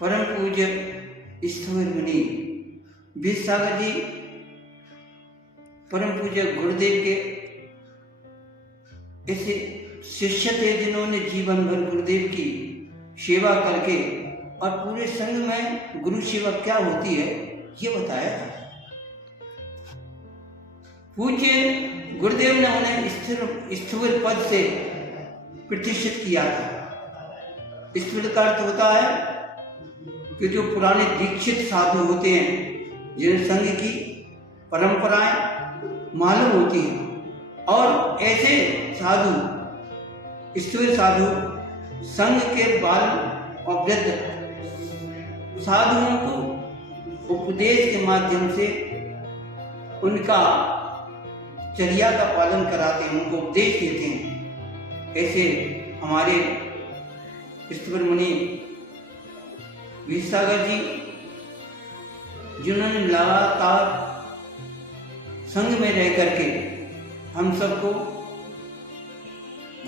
परम पूज्य स्थविर मुनि विद्यासागर जी परम पूज्य गुरुदेव के ऐसे शिष्य थे जिन्होंने जीवन भर गुरुदेव की सेवा करके और पूरे संघ में गुरु सेवा क्या होती है ये बताया था। पूज्य गुरुदेव ने उन्हें स्थविर पद से प्रतिष्ठित किया था। स्थविर का अर्थ होता है कि जो पुराने दीक्षित साधु होते हैं जिन्हें संघ की परंपराएं मालूम होती हैं और ऐसे साधु स्थविर साधु संघ के बाल और वृद्ध साधुओं को उपदेश के माध्यम से उनका चर्या का पालन कराते हैं, उनको उपदेश देते हैं। ऐसे हमारे स्थविर मुनि विद्यासागर जी जिन्होंने लगातार संघ में रह करके हम सबको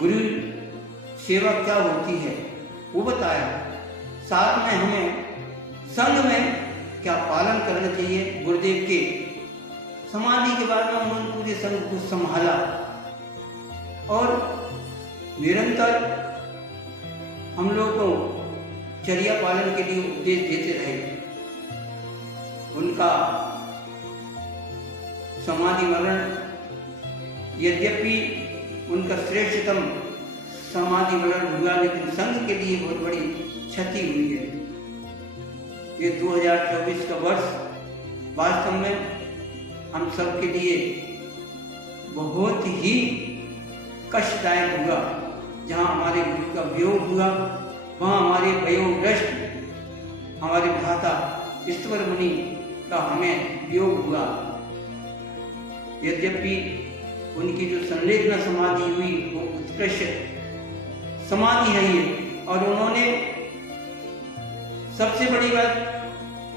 गुरु सेवा क्या होती है वो बताया, साथ में हमें संघ में क्या पालन करना चाहिए। गुरुदेव के समाधि के बाद में उन्होंने पूरे संघ को संभाला और निरंतर हम लोगों को चर्या पालन के लिए उपदेश देते रहे। उनका समाधि मरण यद्यपि उनका श्रेष्ठतम समाधि मरण हुआ, लेकिन संघ के लिए बहुत बड़ी क्षति हुई है। ये 2024 का वर्ष वास्तव में हम सब के लिए बहुत ही कष्टदायक हुआ। जहाँ हमारे गुरु का वियोग हुआ वहाँ हमारे वयोवृष्ट हमारे भ्राता स्थविर मुनि का हमें वियोग हुआ। यद्यपि उनकी जो संलेखना समाधि हुई वो उत्कृष्ट समाधि है ये, और उन्होंने सबसे बड़ी बात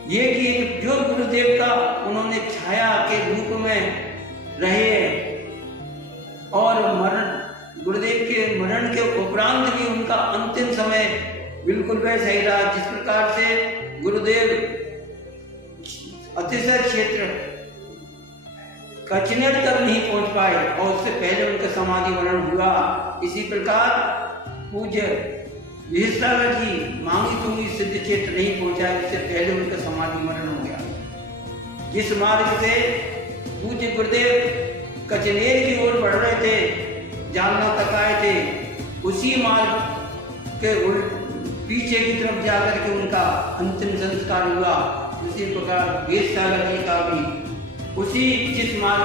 ये की कि जो गुरुदेव का उन्होंने छाया के रूप में रहे और मरण गुरुदेव के मरण के उपरांत भी उनका अंतिम समय बिल्कुल वैसा ही रहा जिस प्रकार से गुरुदेव अतिशय क्षेत्र कचनेर तक नहीं पहुंच पाए और उससे पहले उनका समाधि मरण हुआ। इसी प्रकार पूज्य विद्यासागर जी मांगी तुंगी सिद्ध क्षेत्र नहीं पहुंचा, इससे पहले उनका समाधि मरण हो गया। जिस मार्ग से पूज्य गुरुदेव कचनेर की ओर बढ़ रहे थे, जालना तक आए थे, उसी मार्ग के पीछे की तरफ जाकर के उनका अंतिम संस्कार हुआ। उसी प्रकार विद्यासागर जी का भी उसी जिस मार्ग